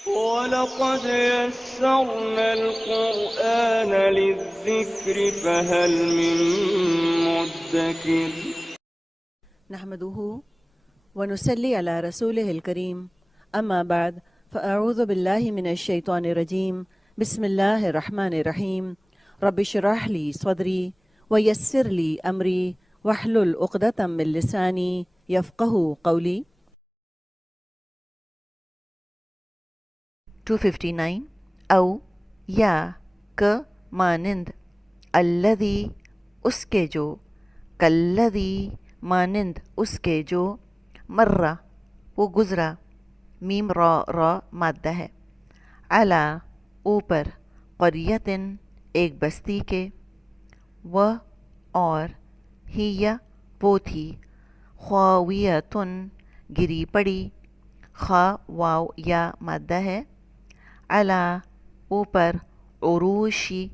وَلَقَدْ يَسَّرْنَا الْقُرْآنَ لِلذِّكْرِ فَهَلْ مِن مُّدَّكِرٍ نحمده ونصلي على رسوله الكريم أما بعد فأعوذ بالله من الشيطان الرجيم بسم الله الرحمن الرحيم رب اشرح لي صدري ويسر لي أمري واحلل عقدة من لساني يفقه قولي 259 او یا ک مانند الذی اس کے جو کالذی مانند اس کے جو مرہ وہ گزرا میم را را مادہ ہے علی اوپر قریتن ایک بستی کے و اور ہی وہ تھی خاویتن گری پڑی خا واو یا مادہ ہے علی اوپر عروشی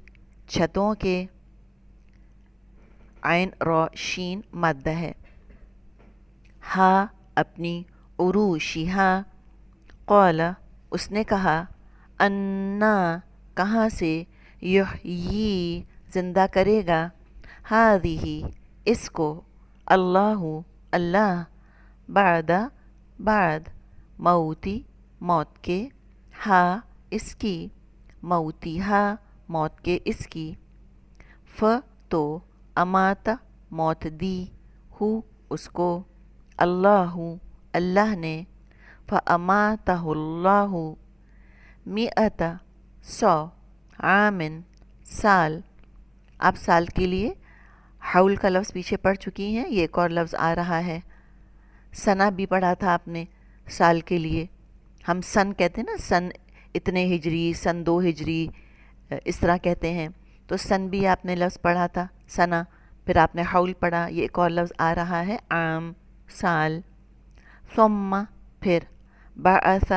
چھتوں کے عین را شین مادہ ہے ہا اپنی عروشی ہا قال اس نے کہا انا کہاں سے یحیی زندہ کرے گا ہذہ اس کو اللہ اللہ بعد موتی موت کے ہا اس کی موتی ہا موت کے اس کی تو امات موت دی ہو اس کو اللہ نے فاماتہ اللہ مئۃ 100 عامن سال آپ سال کے لیے حول کا لفظ پیچھے پڑھ چکی ہیں یہ ایک اور لفظ آ رہا ہے سنہ بھی پڑھا تھا آپ نے سال کے لیے ہم سن کہتے ہیں نا سن اتنے ہجری سن 2 ہجری اس طرح کہتے ہیں تو سن بھی آپ نے لفظ پڑھا تھا سنہ پھر آپ نے حول پڑھا یہ ایک اور لفظ آ رہا ہے عام سال ثم پھر بعث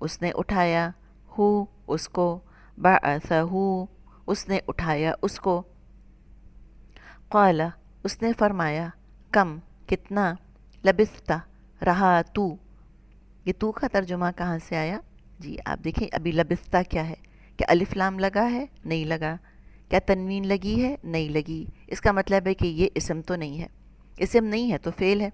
اس نے اٹھایا ہو اس کو بعثہ اس نے اٹھایا اس کو قال اس نے فرمایا کم کتنا لبثت رہا تو یہ تو کا ترجمہ کہاں سے آیا جی آپ دیکھیں ابھی لبثت کیا ہے کیا الف لام لگا ہے نہیں لگا کیا تنوین لگی ہے نہیں لگی اس کا مطلب ہے کہ یہ اسم تو نہیں ہے اسم نہیں ہے تو فعل ہے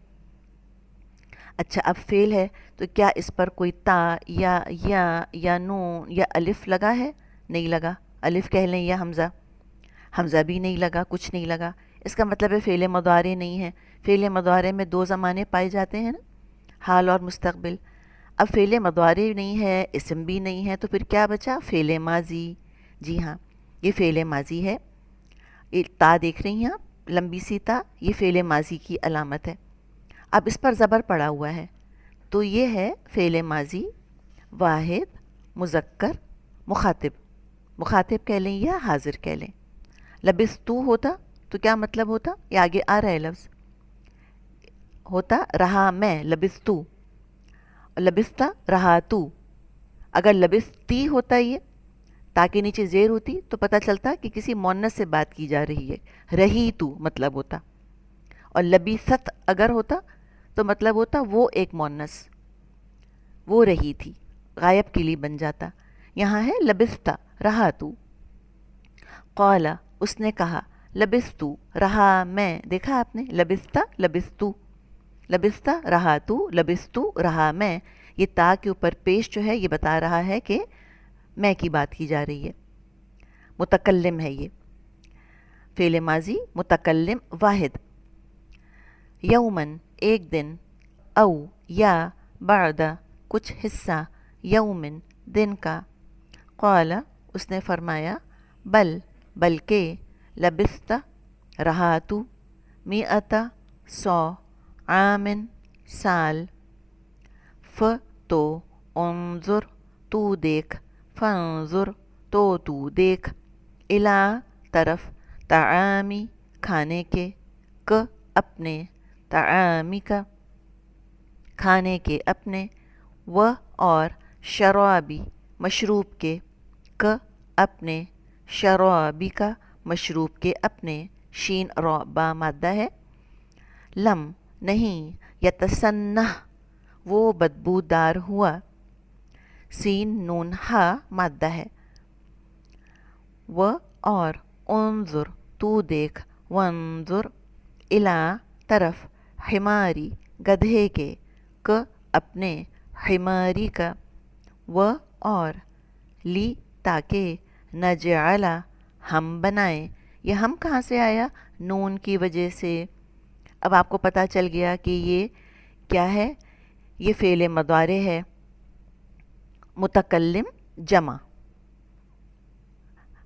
اچھا اب فعل ہے تو کیا اس پر کوئی تا یا نون یا الف لگا ہے نہیں لگا الف کہہ لیں یا حمزہ بھی نہیں لگا کچھ نہیں لگا اس کا مطلب ہے فعل مضارع نہیں ہے فعل مضارع میں 2 زمانے پائے جاتے ہیں نا حال اور مستقبل اب فعل مضارع نہیں ہے اسم بھی نہیں ہے تو پھر کیا بچا فعل ماضی جی ہاں یہ فعل ماضی ہے تا دیکھ رہی ہیں آپ لمبی سی تا یہ فعل ماضی کی علامت ہے اب اس پر زبر پڑا ہوا ہے تو یہ ہے فعل ماضی واحد مذکر مخاطب کہہ لیں یا حاضر کہہ لیں لبثتو ہوتا تو کیا مطلب ہوتا یہ آگے آ رہا ہے لفظ ہوتا رہا میں لبثتو لبثتا رہا تو اگر لبثتی ہوتا یہ تاکہ نیچے زیر ہوتی تو پتہ چلتا کہ کسی مونث سے بات کی جا رہی ہے رہی تو مطلب ہوتا اور لبیست اگر ہوتا تو مطلب ہوتا وہ ایک مونث وہ رہی تھی غائب کے لیے بن جاتا یہاں ہے لبثتا رہا تو قال اس نے کہا لبثتو رہا میں دیکھا آپ نے لبثتا رہا تو لبثتو رہا میں یہ تا کے اوپر پیش جو ہے یہ بتا رہا ہے کہ میں کی بات کی جا رہی ہے متکلم ہے یہ فعل ماضی متکلم واحد یومن ایک دن او یا بعد کچھ حصہ یومن دن کا قال اس نے فرمایا بلکہ لبثت رہا تو مئۃ 100 عامن سال تو انظر تو دیکھ فانظر تو دیکھ الا طرف طعامی کھانے کے اپنے طعامی کا کھانے کے اپنے و اور شرابی مشروب کے اپنے شرابی کا مشروب کے اپنے شین را با مادہ ہے لم نہیں یتسنہ وہ بدبودار ہوا سین نون ہا مادہ ہے. و اور انظر تو دیکھ، وانظر الا طرف، حماری گدھے کے، ک اپنے، حماری کا، و اور لی تاکہ، نجعلا ہم بنائیں. یہ ہم کہاں سے آیا؟ نون کی وجہ سے. اب آپ کو پتہ چل گیا کہ یہ کیا ہے، یہ فعل مضارع ہے، متکلم جمع،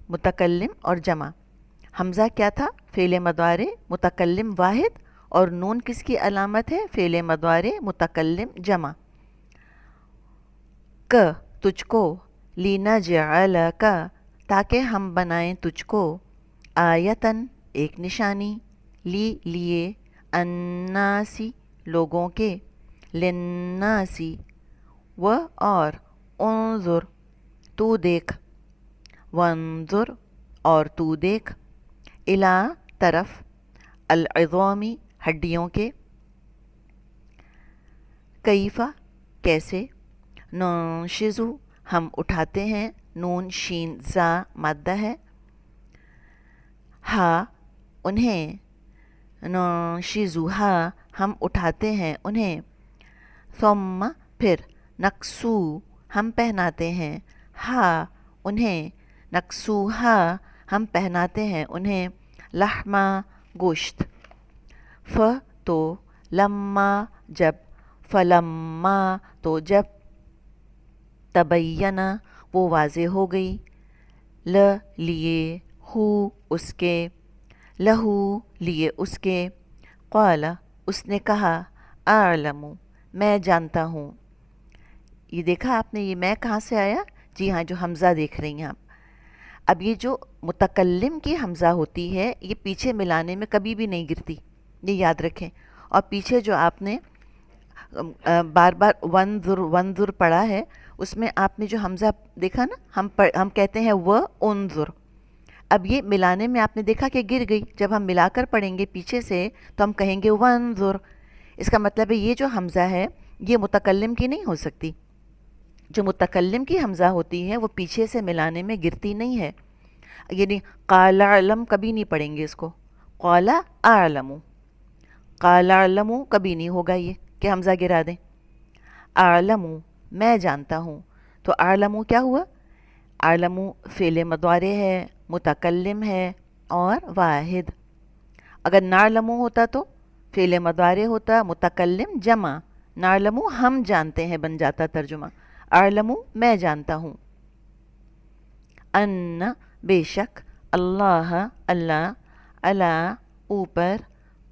متکلم اور جمع. حمزہ کیا تھا؟ فعل مضارع متکلم واحد، اور نون کس کی علامت ہے؟ فعل مضارع متکلم جمع. ک تجھ کو، لنجعلک تاکہ ہم بنائیں تجھ کو، آیتن ایک نشانی، لیے، الناسی لوگوں کے، للناسی، و اور انظر تو دیکھ، وانظر اور تو دیکھ، الا طرف، العظامی ہڈیوں کے، کیفا کیسے، ننشزو ہم اٹھاتے ہیں، نون شین زا مادہ ہے، ہا انہیں، ننشزو ہا ہم اٹھاتے ہیں انہیں، ثم پھر، نقصو ہم پہناتے ہیں، ہا انہیں، نقصو ہا ہم پہناتے ہیں انہیں، لحما گوشت، ف تو، لما جب، فلما تو جب، تبینہ وہ واضح ہو گئی، لیے، ہو اس کے، لہو لیے اس کے، قال اس نے کہا، اعلم میں جانتا ہوں. یہ دیکھا آپ نے، یہ میں کہاں سے آیا؟ جی ہاں، جو حمزہ دیکھ رہی ہیں آپ. اب یہ جو متکلم کی حمزہ ہوتی ہے، یہ پیچھے ملانے میں کبھی بھی نہیں گرتی، یہ یاد رکھیں. اور پیچھے جو آپ نے بار بار ونظر ونظر پڑھا ہے، اس میں آپ نے جو حمزہ دیکھا نا، ہم کہتے ہیں و انظر. اب یہ ملانے میں آپ نے دیکھا کہ گر گئی. جب ہم ملا کر پڑھیں گے پیچھے سے تو ہم کہیں گے ونظر. اس کا مطلب ہے یہ جو حمزہ ہے یہ متکلم کی نہیں ہو سکتی. جو متکلم کی حمزہ ہوتی ہے وہ پیچھے سے ملانے میں گرتی نہیں ہے. یعنی قال اعلم کبھی نہیں پڑھیں گے اس کو، قال اعلم، قال اعلم کبھی نہیں ہوگا یہ کہ حمزہ گرا دیں. اعلم میں جانتا ہوں. تو اعلم کیا ہوا؟ اعلم فعل مضارع ہے، متکلم ہے اور واحد. اگر نعلم ہوتا تو فعل مضارع ہوتا، متکلم جمع. نعلم ہم جانتے ہیں بن جاتا ترجمہ. اعلم میں جانتا ہوں. ان بے شک، اللہ اللہ، علی اوپر،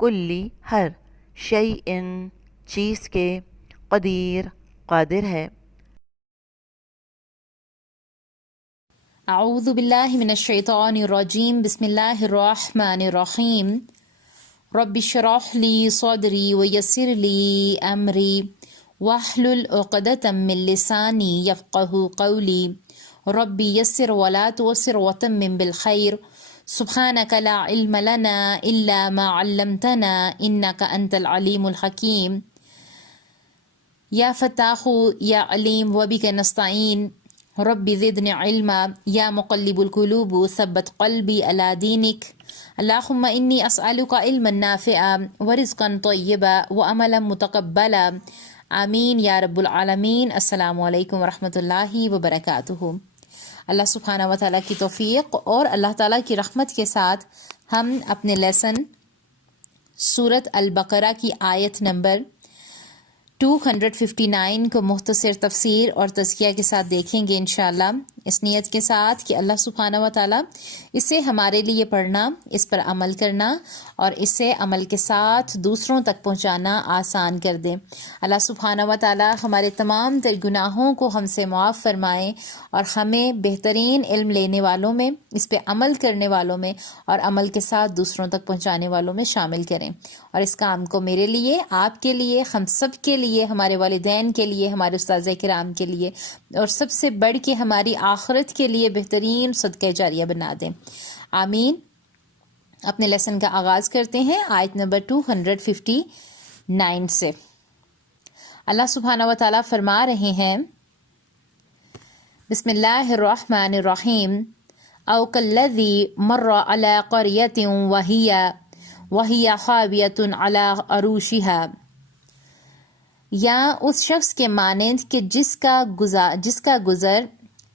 کلی ہر، شیئن چیز کے، قدیر قادر ہے. اعوذ باللہ من الشیطان الرجیم، بسم اللہ الرحمن الرحیم. رب اشرح لی صدری ویسر لی امری واحلل عقدۃ من لسانی یفقہوا قولی. رب یسر ولا تعسر وتمم بالخیر. سبحانک لا علم لنا الا ما علمتنا انک انت العلیم الحکیم. یا فتاح یا علیم وبک نستعین. رب زدنی علما یا مقلب القلوب ثبت قلبی علی دینک. اللہم انی اسألک علما نافعا ورزقا طیبا وعملا متقبلا. آمین یا رب العالمین. السلام علیکم ورحمۃ اللہ وبرکاتہ. اللہ سبحانہ و تعالیٰ کی توفیق اور اللہ تعالیٰ کی رحمت کے ساتھ ہم اپنے لیسن سورۃ البقرہ کی آیت نمبر 259 کو مختصر تفسیر اور تزکیہ کے ساتھ دیکھیں گے انشاءاللہ، اس نیت کے ساتھ کہ اللہ سبحانہ و تعالیٰ اسے ہمارے لیے پڑھنا، اس پر عمل کرنا اور اسے عمل کے ساتھ دوسروں تک پہنچانا آسان کر دے. اللہ سبحانہ و تعالیٰ ہمارے تمام تر گناہوں کو ہم سے معاف فرمائیں اور ہمیں بہترین علم لینے والوں میں، اس پہ عمل کرنے والوں میں اور عمل کے ساتھ دوسروں تک پہنچانے والوں میں شامل کریں. اور اس کام کو میرے لیے، آپ کے لیے، ہم سب کے لیے، ہمارے والدین کے لیے، ہمارے استاذ کرام کے لیے اور سب سے بڑھ کے ہماری آخرت کے لیے بہترین صدقہ جاریہ بنا دیں. آمین. اپنے لیسن کا آغاز کرتے ہیں آیت نمبر 259 سے. اللہ سبحانہ و تعالیٰ فرما رہے ہیں بسم اللہ الرحمن الرحیم. او کالذی مر علی قریۃ وہی خاویۃ علی عروشها، یا اس شخص کے مانند کہ جس کا گزر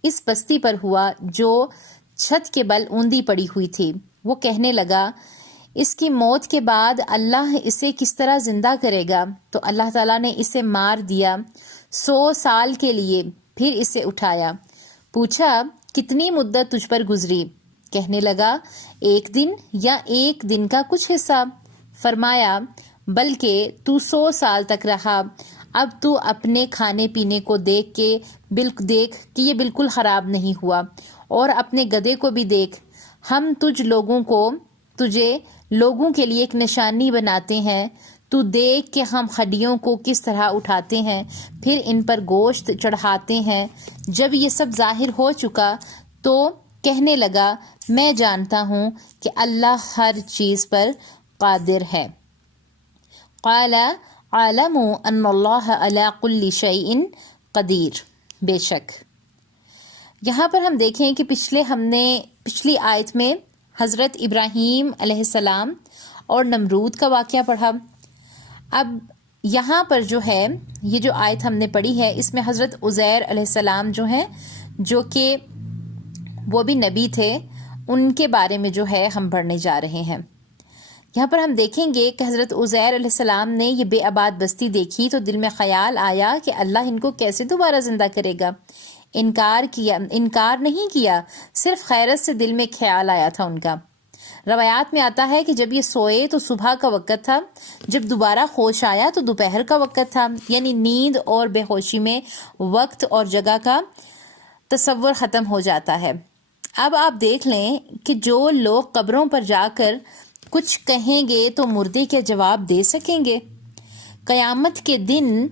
اس بستی پر ہوا جو چھت کے بل اوندی پڑی ہوئی تھی. وہ کہنے لگا اس کی موت کے بعد اللہ اسے کس طرح زندہ کرے گا؟ تو اللہ تعالیٰ نے اسے مار دیا 100 سال کے لیے، پھر اسے اٹھایا. پوچھا کتنی مدت تجھ پر گزری؟ کہنے لگا 1 دن یا 1 دن کا کچھ حصہ. فرمایا بلکہ تو 100 سال تک رہا. اب تو اپنے کھانے پینے کو دیکھ کہ یہ بالکل خراب نہیں ہوا، اور اپنے گدھے کو بھی دیکھ. ہم تجھے لوگوں کے لیے ایک نشانی بناتے ہیں. تو دیکھ کہ ہم ہڈیوں کو کس طرح اٹھاتے ہیں، پھر ان پر گوشت چڑھاتے ہیں. جب یہ سب ظاہر ہو چکا تو کہنے لگا میں جانتا ہوں کہ اللہ ہر چیز پر قادر ہے. قال عالم ان اللہ علی کل شیء قدیر. بے شک. یہاں پر ہم دیکھیں کہ پچھلی آیت میں حضرت ابراہیم علیہ السلام اور نمرود کا واقعہ پڑھا. اب یہاں پر جو ہے یہ جو آیت ہم نے پڑھی ہے اس میں حضرت عزیر علیہ السلام جو ہیں، جو کہ وہ بھی نبی تھے، ان کے بارے میں جو ہے ہم پڑھنے جا رہے ہیں. یہاں پر ہم دیکھیں گے کہ حضرت عزیر علیہ السلام نے یہ بے آباد بستی دیکھی تو دل میں خیال آیا کہ اللہ ان کو کیسے دوبارہ زندہ کرے گا. انکار نہیں کیا، صرف خیرت سے دل میں خیال آیا تھا ان کا. روایات میں آتا ہے کہ جب یہ سوئے تو صبح کا وقت تھا، جب دوبارہ ہوش آیا تو دوپہر کا وقت تھا. یعنی نیند اور بے ہوشی میں وقت اور جگہ کا تصور ختم ہو جاتا ہے. اب آپ دیکھ لیں کہ جو لوگ قبروں پر جا کر کچھ کہیں گے تو مردے کیا جواب دے سکیں گے؟ قیامت کے دن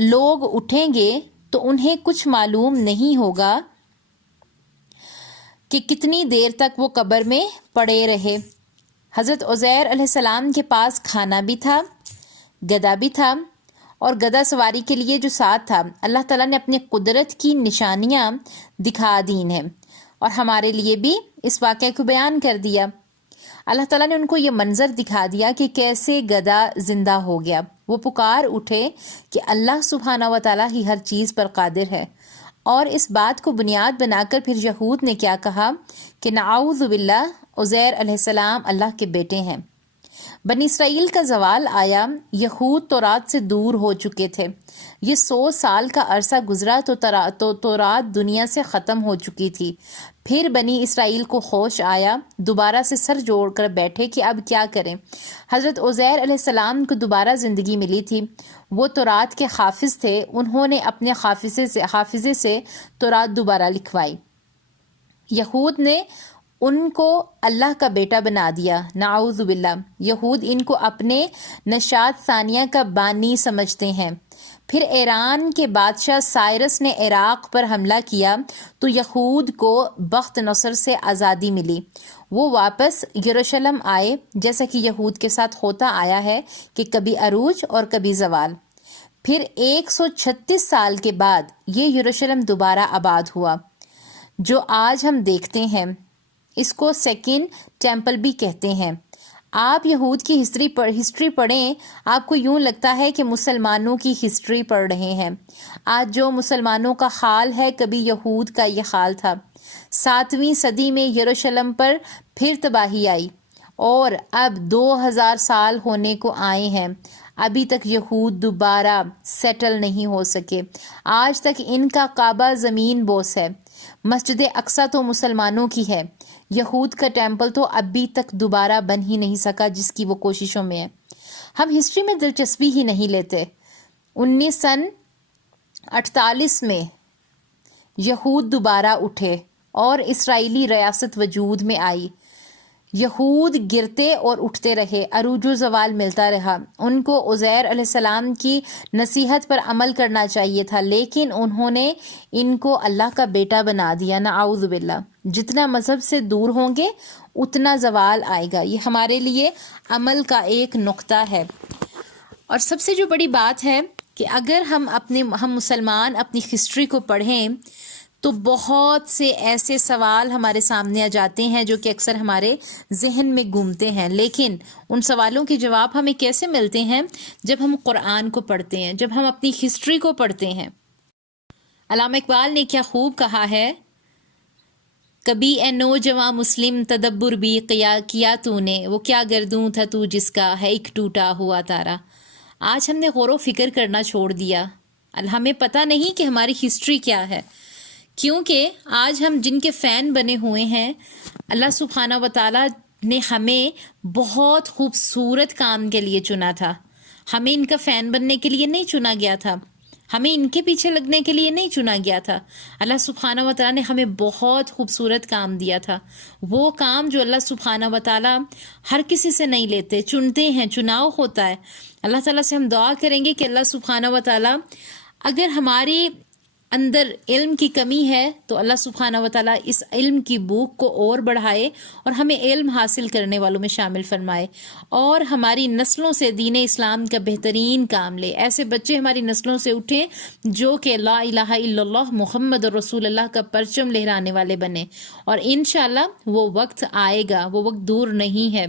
لوگ اٹھیں گے تو انہیں کچھ معلوم نہیں ہوگا کہ کتنی دیر تک وہ قبر میں پڑے رہے. حضرت عزیر علیہ السلام کے پاس کھانا بھی تھا، گدھا بھی تھا، اور گدھا سواری کے لیے جو ساتھ تھا اللہ تعالیٰ نے اپنی قدرت کی نشانیاں دکھا دی ہیں، اور ہمارے لیے بھی اس واقعے کو بیان کر دیا. اللہ تعالیٰ نے ان کو یہ منظر دکھا دیا کہ کیسے گدھا زندہ ہو گیا. وہ پکار اٹھے کہ اللہ سبحانہ و تعالیٰ ہی ہر چیز پر قادر ہے. اور اس بات کو بنیاد بنا کر پھر یہود نے کیا کہا کہ نعوذ باللہ عزیر علیہ السلام اللہ کے بیٹے ہیں. بنی اسرائیل کا زوال آیا، یہود تورات سے دور ہو چکے تھے. یہ 100 سال کا عرصہ گزرا تو تورات دنیا سے ختم ہو چکی تھی. پھر بنی اسرائیل کو ہوش آیا، دوبارہ سے سر جوڑ کر بیٹھے کہ اب کیا کریں. حضرت عزیر علیہ السلام کو دوبارہ زندگی ملی تھی. وہ تورات کے حافظ تھے، انہوں نے اپنے حافظے سے تورات دوبارہ لکھوائی. یہود نے ان کو اللہ کا بیٹا بنا دیا، نعوذ باللہ. یہود ان کو اپنے نشاط ثانیہ کا بانی سمجھتے ہیں. پھر ایران کے بادشاہ سائرس نے عراق پر حملہ کیا تو یہود کو بخت نصر سے آزادی ملی. وہ واپس یروشلم آئے، جیسا کہ یہود کے ساتھ ہوتا آیا ہے کہ کبھی عروج اور کبھی زوال. پھر 136 سال کے بعد یہ یروشلم دوبارہ آباد ہوا جو آج ہم دیکھتے ہیں. اس کو سیکنڈ ٹیمپل بھی کہتے ہیں. آپ یہود کی ہسٹری پڑھیں، آپ کو یوں لگتا ہے کہ مسلمانوں کی ہسٹری پڑھ رہے ہیں. آج جو مسلمانوں کا حال ہے کبھی یہود کا یہ حال تھا. 7ویں صدی میں یروشلم پر پھر تباہی آئی اور اب 2000 سال ہونے کو آئے ہیں. ابھی تک یہود دوبارہ سیٹل نہیں ہو سکے. آج تک ان کا کعبہ زمین بوس ہے. مسجد اقصی تو مسلمانوں کی ہے. یہود کا ٹیمپل تو ابھی تک دوبارہ بن ہی نہیں سکا جس کی وہ کوششوں میں ہے. ہم ہسٹری میں دلچسپی ہی نہیں لیتے. 1948 میں یہود دوبارہ اٹھے اور اسرائیلی ریاست وجود میں آئی. یہود گرتے اور اٹھتے رہے، عروج و زوال ملتا رہا. ان کو عزیر علیہ السلام کی نصیحت پر عمل کرنا چاہیے تھا، لیکن انہوں نے ان کو اللہ کا بیٹا بنا دیا، نعوذ باللہ. جتنا مذہب سے دور ہوں گے اتنا زوال آئے گا. یہ ہمارے لیے عمل کا ایک نقطہ ہے. اور سب سے جو بڑی بات ہے کہ اگر ہم مسلمان اپنی ہسٹری کو پڑھیں تو بہت سے ایسے سوال ہمارے سامنے آ جاتے ہیں جو کہ اکثر ہمارے ذہن میں گھومتے ہیں، لیکن ان سوالوں کے جواب ہمیں کیسے ملتے ہیں؟ جب ہم قرآن کو پڑھتے ہیں، جب ہم اپنی ہسٹری کو پڑھتے ہیں۔ علامہ اقبال نے کیا خوب کہا ہے، کبھی اے نوجواں مسلم تدبر بھی کیا تو نے، وہ کیا گردوں تھا تو جس کا ہے ایک ٹوٹا ہوا تارا۔ آج ہم نے غور و فکر کرنا چھوڑ دیا، ہمیں پتہ نہیں کہ ہماری ہسٹری کیا ہے، کیونکہ آج ہم جن کے فین بنے ہوئے ہیں، اللہ سبحانہ و تعالیٰ نے ہمیں بہت خوبصورت کام کے لیے چنا تھا، ہمیں ان کا فین بننے کے لیے نہیں چنا گیا تھا، ہمیں ان کے پیچھے لگنے کے لیے نہیں چنا گیا تھا۔ اللہ سبحانہ و تعالیٰ نے ہمیں بہت خوبصورت کام دیا تھا، وہ کام جو اللہ سبحانہ و تعالیٰ ہر کسی سے نہیں لیتے، چنتے ہیں، چناؤ ہوتا ہے۔ اللہ تعالیٰ سے ہم دعا کریں گے کہ اللہ سبحانہ و تعالیٰ اگر ہماری اندر علم کی کمی ہے تو اللہ سبحانہ و تعالیٰ اس علم کی بھوک کو اور بڑھائے اور ہمیں علم حاصل کرنے والوں میں شامل فرمائے، اور ہماری نسلوں سے دین اسلام کا بہترین کام لے، ایسے بچے ہماری نسلوں سے اٹھیں جو کہ لا الہ الا اللہ محمد رسول اللہ کا پرچم لہرانے والے بنے، اور انشاءاللہ وہ وقت آئے گا، وہ وقت دور نہیں ہے۔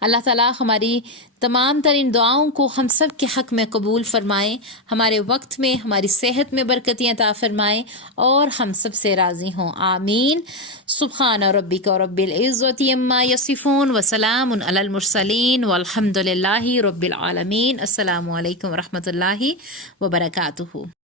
اللہ تعالیٰ ہماری تمام ترین دعاؤں کو ہم سب کے حق میں قبول فرمائیں، ہمارے وقت میں، ہماری صحت میں برکتیں عطا فرمائیں، اور ہم سب سے راضی ہوں، آمین۔ سبحان ربک رب العزت عما یصفون وسلام علی المرسلین والحمد للہ رب العالمین۔ السلام علیکم ورحمۃ اللہ وبرکاتہ۔